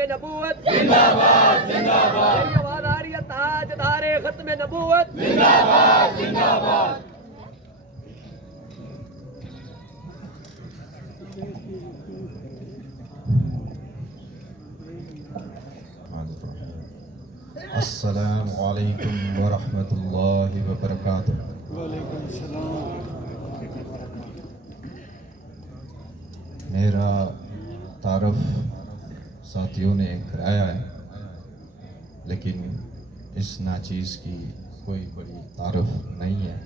ختم نبوت زندہ باد زندہ باد. میری آواز آ رہی ہے تاجدار ختم نبوت زندہ باد زندہ باد. السلام علیکم ورحمۃ اللہ وبرکاتہ. وعلیکم السلام. میرا تعارف ساتھیوں نے کرایا ہے، لیکن اس ناچیز کی کوئی بڑی تعارف نہیں ہے.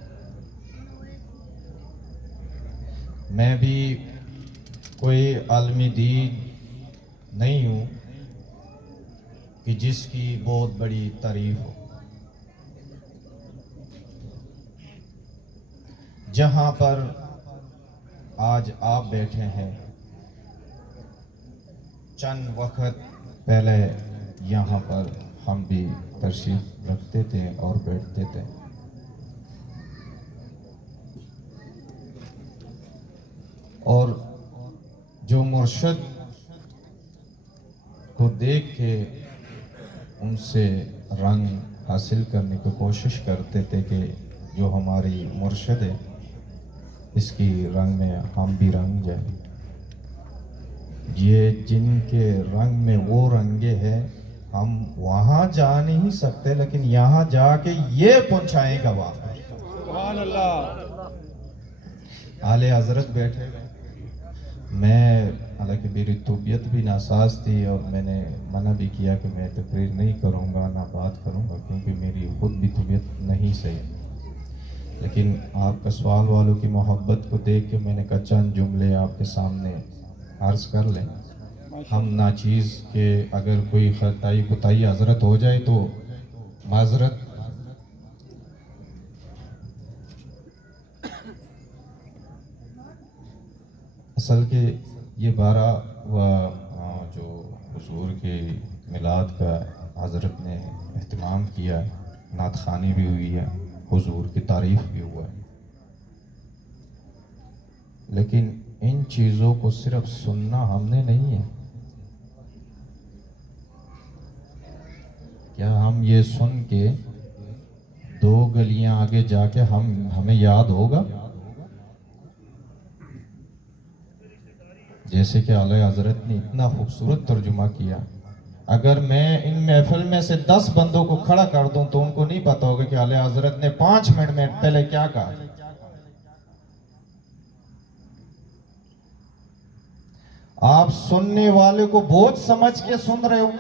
میں بھی کوئی عالمی دین نہیں ہوں کہ جس کی بہت بڑی تعریف ہو. جہاں پر آج آپ بیٹھے ہیں، چند وقت پہلے یہاں پر ہم بھی تشریف رکھتے تھے اور بیٹھتے تھے. اور جو مرشد کو دیکھ کے ان سے رنگ حاصل کرنے کی کوشش کرتے تھے کہ جو ہماری مرشد ہے اس کی رنگ میں ہم بھی رنگ جائیں. یہ جن کے رنگ میں وہ رنگے ہیں، ہم وہاں جا نہیں سکتے، لیکن یہاں جا کے یہ پہنچائیں گا وہاں. سبحان اللہ. اعلی حضرت بیٹھے گئے. میں حالانکہ میری طبیعت بھی ناساز تھی اور میں نے منع بھی کیا کہ میں تقریر نہیں کروں گا، نہ بات کروں گا، کیونکہ میری خود بھی طبیعت نہیں صحیح. لیکن آپ کا سوال والوں کی محبت کو دیکھ کے میں نے کہا چند جملے آپ کے سامنے عرض کر لیں. ہم ناچیز کے اگر کوئی خطائی کوتاہی حضرت ہو جائے تو معذرت. اصل کے یہ 12 جو حضور کے میلاد کا حضرت نے اہتمام کیا، نعت خوانی بھی ہوئی ہے، حضور کی تعریف بھی ہوا ہے. لیکن ان چیزوں کو صرف سننا ہم نے نہیں ہے. کیا ہم یہ سن کے 2 گلیاں آگے جا کے ہمیں یاد ہوگا؟ جیسے کہ اعلی حضرت نے اتنا خوبصورت ترجمہ کیا. اگر میں ان محفل میں سے 10 بندوں کو کھڑا کر دوں تو ان کو نہیں پتا ہوگا کہ اعلی حضرت نے 5 منٹ میں پہلے کیا کہا. آپ سننے والے کو بہت سمجھ کے سن رہے ہو.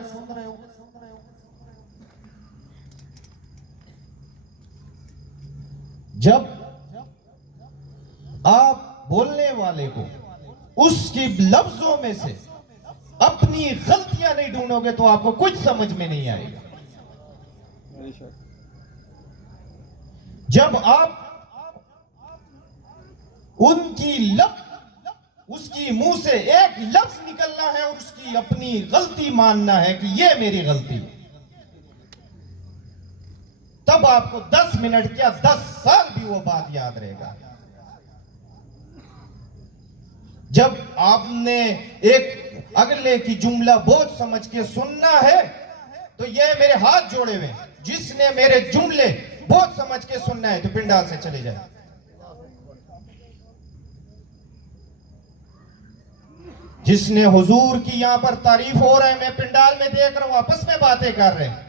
جب آپ بولنے والے کو اس کی لفظوں میں سے اپنی غلطیاں نہیں ڈھونڈو گے تو آپ کو کچھ سمجھ میں نہیں آئے گا. جب آپ ان کی اس کی منہ سے ایک لفظ نکلنا ہے اور اس کی اپنی غلطی ماننا ہے کہ یہ میری غلطی، تب آپ کو 10 منٹ کیا 10 سال بھی وہ بات یاد رہے گا. جب آپ نے ایک اگلے کی جملہ بہت سمجھ کے سننا ہے تو یہ میرے ہاتھ جوڑے ہوئے، جس نے میرے جملے بہت سمجھ کے سننا ہے تو پنڈال سے چلے جائے. جس نے حضور کی یہاں پر تعریف ہو رہے ہیں، میں پنڈال میں دیکھ رہا ہوں آپس میں باتیں کر رہے ہیں.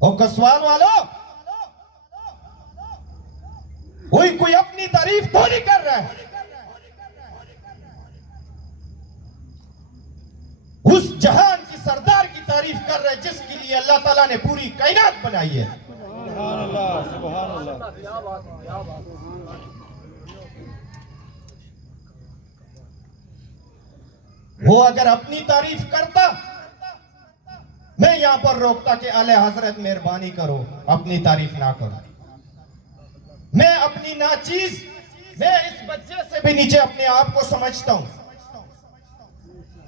اور کسوان والوں، کوئی اپنی تعریف تو نہیں کر رہا ہے. اس جہان کی سردار کی تعریف کر رہے ہیں جس کے لیے اللہ تعالیٰ نے پوری کائنات بنائی ہے. سبحان اللہ. سبحان اللہ. وہ اگر اپنی تعریف کرتا میں یہاں پر روکتا کہ اعلی حضرت مہربانی کرو اپنی تعریف نہ کرو. میں اپنی ناچیز، میں اس بچے سے بھی نیچے اپنے آپ کو سمجھتا ہوں،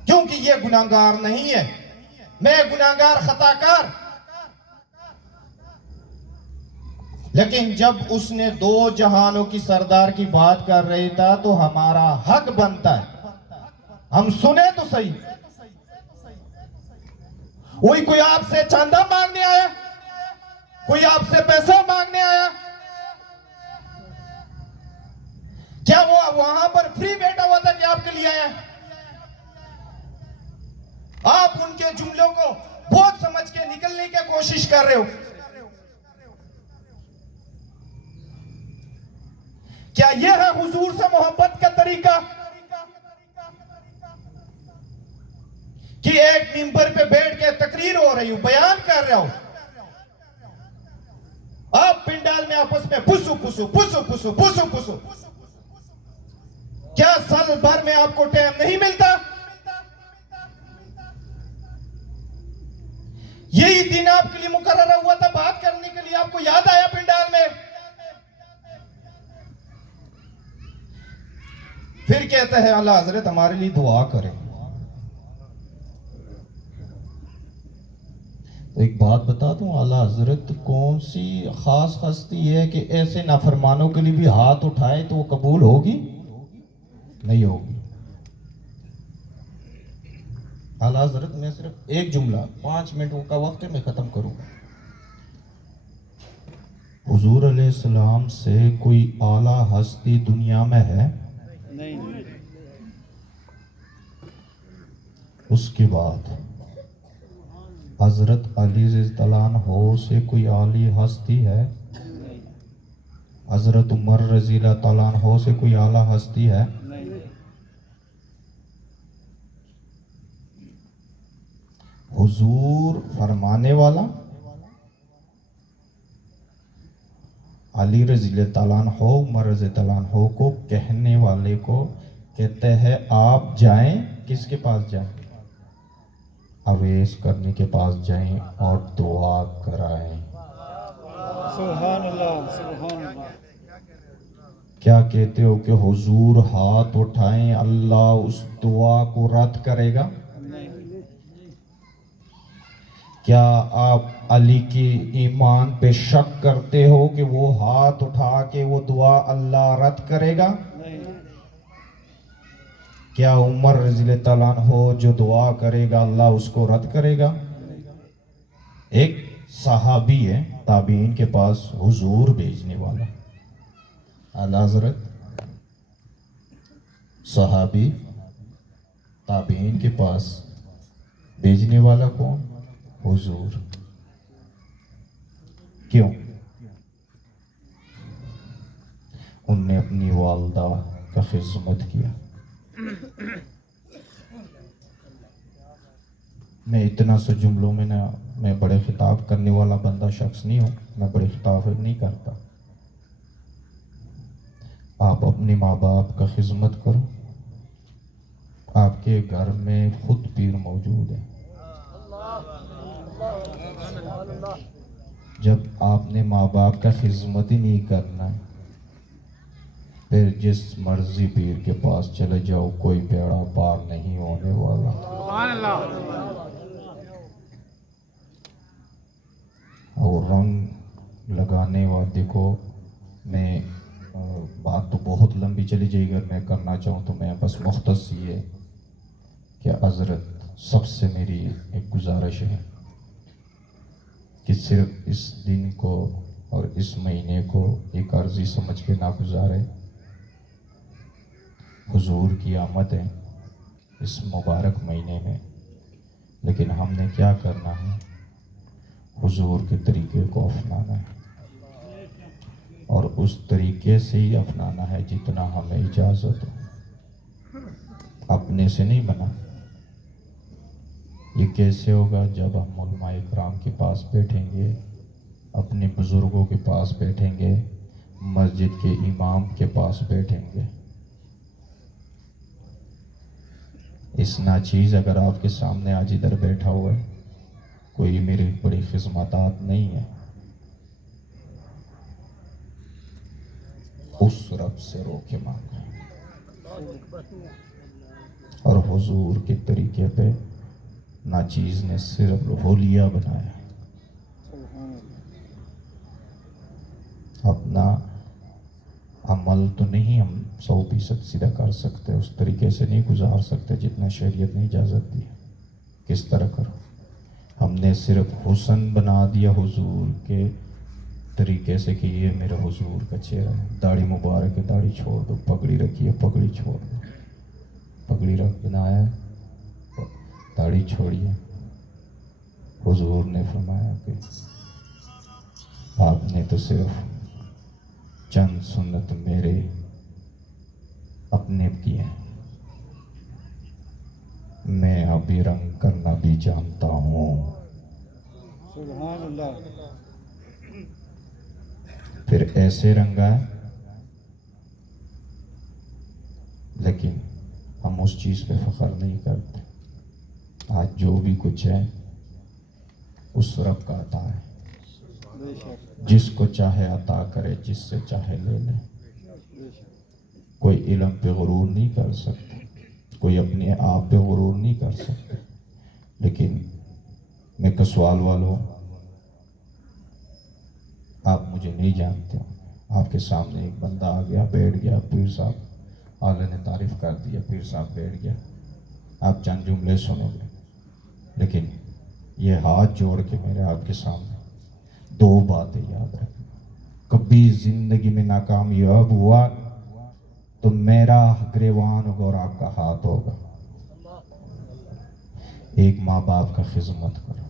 کیونکہ یہ گناہگار نہیں ہے، میں گناہگار خطاکار. لیکن جب اس نے 2 جہانوں کی سردار کی بات کر رہی تھا تو ہمارا حق بنتا ہے ہم سنے تو صحیح. وہی کوئی آپ سے چاندہ مانگنے آیا, کوئی آپ سے پیسہ مانگنے آیا, کیا وہ وہاں پر فری بیٹھا ہوا تھا کہ آپ کے لیے آیا؟ آپ ان کے جملوں کو بہت سمجھ کے نکلنے کی کوشش کر رہے ہو. کیا یہ ہے حضور سے محبت کا طریقہ کہ ایک منبر پہ بیٹھ کے تقریر ہو رہی ہو, بیان کر رہا ہو, آپ پنڈال میں آپس میں پسو پسو پسو پسو پسو پسو. کیا سال بھر میں آپ کو ٹائم نہیں ملتا؟ یہی دن آپ کے لیے مقررہ ہوا تھا بات کرنے کے لیے, آپ کو یاد آیا پنڈال میں؟ پھر کہتا ہے اعلیٰ حضرت ہمارے لیے دعا کریں. تو ایک بات بتا دوں, اعلیٰ حضرت کون سی خاص ہستی ہے کہ ایسے نافرمانوں کے لیے بھی ہاتھ اٹھائے تو وہ قبول ہوگی؟ نہیں ہوگی. اعلیٰ حضرت میں صرف ایک جملہ 5 منٹوں کا وقت ہے, میں ختم کروں. حضور علیہ السلام سے کوئی اعلیٰ ہستی دنیا میں ہے؟ نہیں. اس کے بعد حضرت علی رضی اللہ عنہ سے کوئی اعلیٰ ہستی ہے؟ حضرت عمر رضی اللہ تعالیٰ عنہ سے کوئی اعلیٰ ہستی ہے؟ حضور فرمانے والا, علی رضی اللہ تعالیٰ عنہ عمر رضی اللہ عنہ کو کہنے والے کو کہتے ہیں آپ جائیں, کس کے پاس جائیں؟ اویس کرنے کے پاس جائیں اور دعا کرائیں. سبحان اللہ, سبحان اللہ. کیا کہتے ہو کہ حضور ہاتھ اٹھائیں اللہ اس دعا کو رد کرے گا؟ کیا آپ علی کی ایمان پہ شک کرتے ہو کہ وہ ہاتھ اٹھا کے وہ دعا اللہ رد کرے گا؟ کیا عمر رضی اللہ عنہ جو دعا کرے گا اللہ اس کو رد کرے گا؟ ایک صحابی ہے تابعین کے پاس حضور بھیجنے والا, اعلیٰ حضرت صحابی تابعین کے پاس بھیجنے والا کون؟ حضور. کیوں؟ ان نے اپنی والدہ کا خدمت کیا. میں اتنا سے جملوں میں نہ, میں بڑے خطاب کرنے والا بندہ شخص نہیں ہوں, میں بڑے خطاب نہیں کرتا. آپ اپنے ماں باپ کا خدمت کرو. آپ کے گھر میں خود پیر موجود ہے. جب آپ نے ماں باپ کا خدمت ہی نہیں کرنا ہے, پھر جس مرضی پیر کے پاس چلے جاؤ کوئی بیڑا پار نہیں ہونے والا. سبحان اللہ. اور رنگ لگانے والے, دیکھو میں بات تو بہت لمبی چلی جائے گی, اگر میں کرنا چاہوں تو میں بس مختص یہ ہے کہ حضرت سب سے میری ایک گزارش ہے کہ صرف اس دن کو اور اس مہینے کو ایک عرضی سمجھ کے نہ گزارے. حضور کی آمد ہے اس مبارک مہینے میں, لیکن ہم نے کیا کرنا ہے؟ حضور کے طریقے کو اپنانا ہے, اور اس طریقے سے ہی اپنانا ہے جتنا ہمیں اجازت ہو, اپنے سے نہیں بنا. یہ کیسے ہوگا؟ جب ہم علماء اکرام کے پاس بیٹھیں گے, اپنے بزرگوں کے پاس بیٹھیں گے, مسجد کے امام کے پاس بیٹھیں گے. اس ناچیز اگر آپ کے سامنے آج ادھر بیٹھا ہوا ہے, کوئی میری بڑی خدمات نہیں ہے, اس رب سے رو کے مانگا اور حضور کے طریقے پہ ناچیز نے صرف حلیہ بنایا. اپنا عمل تو نہیں ہم 100% سیدھا کر سکتے، اس طریقے سے نہیں گزار سکتے جتنا شریعت نے اجازت دی. کس طرح کرو؟ ہم نے صرف حسن بنا دیا حضور کے طریقے سے کہ یہ میرا حضور کا چہرہ ہے. داڑھی مبارک ہے، داڑھی چھوڑ دو. پگڑی رکھی ہے، پگڑی چھوڑ دو. پگڑی رکھ بنایا ہے، داڑھی چھوڑیے. حضور نے فرمایا کہ آپ نے تو صرف چند سنت میرے اپنے کیے ہیں، میں ابھی رنگ کرنا بھی جانتا ہوں. سبحان اللہ. پھر ایسے رنگا ہے، لیکن ہم اس چیز پہ فخر نہیں کرتے. آج جو بھی کچھ ہے اس رب کا عطا ہے، بے شک جس کو چاہے عطا کرے، جس سے چاہے لے لے. بے شک. کوئی علم پہ غرور نہیں کر سکتا، کوئی اپنے آپ پہ غرور نہیں کر سکتا. لیکن میں کسوال والوں، آپ مجھے نہیں جانتے ہو. آپ کے سامنے ایک بندہ آ گیا، بیٹھ گیا. پیر صاحب اعلیٰ نے تعریف کر دیا، پیر صاحب بیٹھ گیا. آپ چند جملے سنو گے، لیکن یہ ہاتھ جوڑ کے میرے آپ کے سامنے 2 باتیں یاد رکھیں. کبھی زندگی میں ناکامیاب ہوا تو میرا گریوان ہوگا اور آپ کا ہاتھ ہوگا. ایک ماں باپ کا خدمت کرو.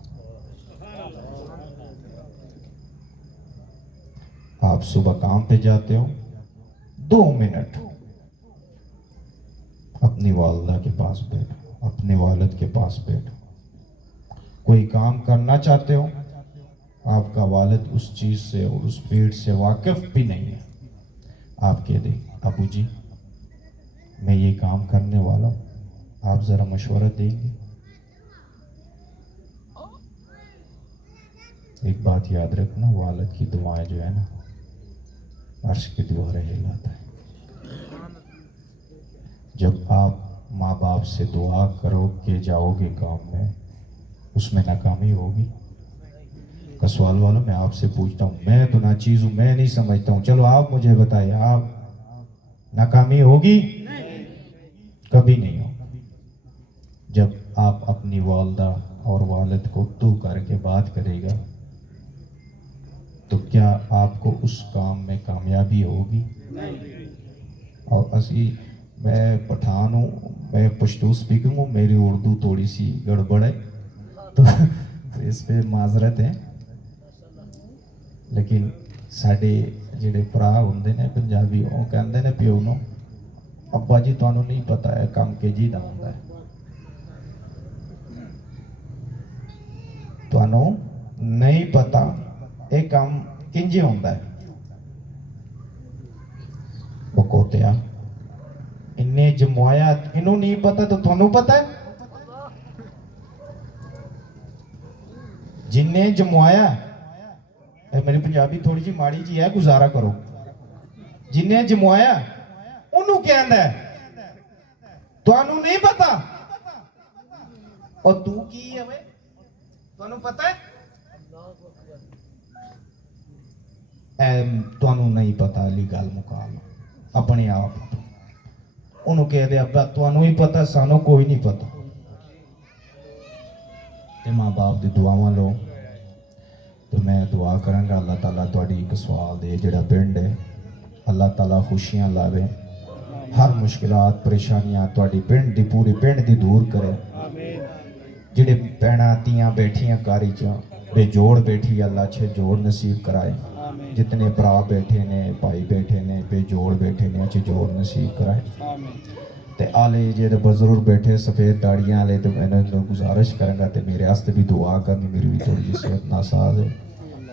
آپ صبح کام پہ جاتے ہو، 2 منٹ اپنی والدہ کے پاس بیٹھو، اپنے والد کے پاس بیٹھو. کوئی کام کرنا چاہتے ہو، آپ کا والد اس چیز سے اور اس فیلڈ سے واقف بھی نہیں ہے، آپ کہہ دیں ابو جی میں یہ کام کرنے والا ہوں، آپ ذرا مشورہ دیں گے. ایک بات یاد رکھنا، والد کی دعائیں جو ہے نا عرش کی دیواریں ہلاتا ہے. جب آپ ماں باپ سے دعا کرو کہ جاؤ گے کام میں، اس میں ناکامی ہوگی. کسوال والوں میں آپ سے پوچھتا ہوں، میں تو ناچیز ہوں، میں نہیں سمجھتا ہوں، چلو آپ مجھے بتائیے، آپ ناکامی ہوگی؟ کبھی نہیں ہوگی. جب آپ اپنی والدہ اور والد کو تو کر کے بات کرے گا تو کیا آپ کو اس کام میں کامیابی ہوگی؟ اور اسی میں پٹھان ہوں، میں پشتو سپیکنگ ہوں، میری اردو تھوڑی سی گڑبڑ ہے تو اس پہ معذرت ہے. لیکن ساڈے جڑے بھرا ہوندے نے پنجابی، وہ کہندے نے پیو نو ابا جی تانوں نہیں پتا ہے کام کے جی دا ہوندا ہے. تانوں نہیں پتا یہ کام کنجے ہوندا ہے. بکوتیا انہیں جموایا، انہوں نہیں پتا تو تانوں پتا ہے. جن نے جموایا، میری پنجابی تھوڑی جی ماڑی جی ہے، گزارا کرو. جن نے جموایا انہوں کہندا ہے تانوں نہیں پتا، اور تو کی ہے بھائی تانوں پتا ہے. تانوں نہیں پتا علی گل مکا لو اپنے آپ. انہوں کہہ دے ابا تانوں ہی پتا، سانوں کوئی نہیں پتا. تے ماں باپ دی دعاواں لو. تو میں دعا کروں گا اللہ تعالیٰ تہاڈی کسوال دے جڑا پنڈ ہے، اللہ تعالیٰ خوشیاں لاوے، ہر مشکلات پریشانیاں تہاڈی پنڈ دی پوری پنڈ دی دور کرے. جڑے بہناں تیاں بیٹھیاں کاری چاں بے جوڑ بیٹھی، اللہ اچھے جوڑ نصیب کرائے. جتنے برا بیٹھے نے، بھائی بیٹھے نے، بے جوڑ بیٹھے نے، اچھے جوڑ نصیب کرائے. تے آلے جے بزرگ بیٹھے سفید داڑیاں آلے، تو میں نے گزارش کروں گا تے میرے واسطے بھی دعا کرنی. میری بھی تھوڑی جی صحت ناساز ہے،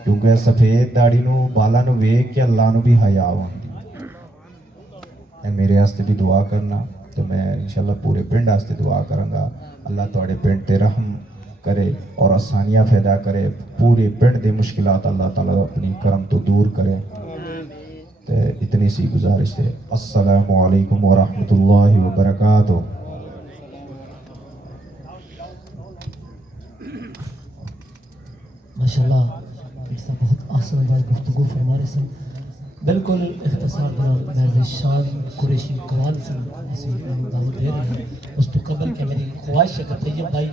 کیونکہ سفید داڑی نو بالا نو ویکھ کے اللہ نو بھی حیا ہوندی. میرے واسطے بھی دعا کرنا. تو میں انشاءاللہ پورے پنڈ واسطے دعا کروں گا. اللہ تواڈے پنڈ تے رحم کرے اور آسانیاں پیدا کرے. پورے پنڈ دی مشکلات اللہ تعالیٰ اپنی کرم تو دور کرے. تے اتنی سی گزارش ہے. السلام علیکم ورحمۃ اللہ وبرکاتہ. ماشاءاللہ پیر صاحب بہت آسان بات گفتگو فرما رہے سن. بالکل اختصار میں شان قریشی قوال سے اسی دعوت دے رہے ہیں اس تو قبل کہ میری خواہش ہے کہ طیب بھائی